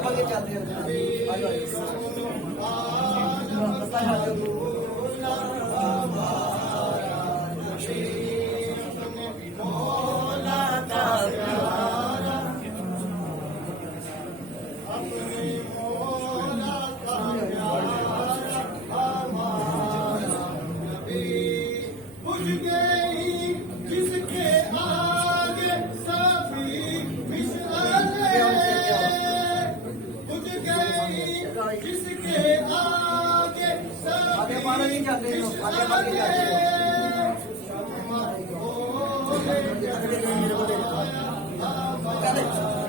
भागे चलते हैं किसके आगे आगे मारो नहीं जाते हो आगे भागे जाते हो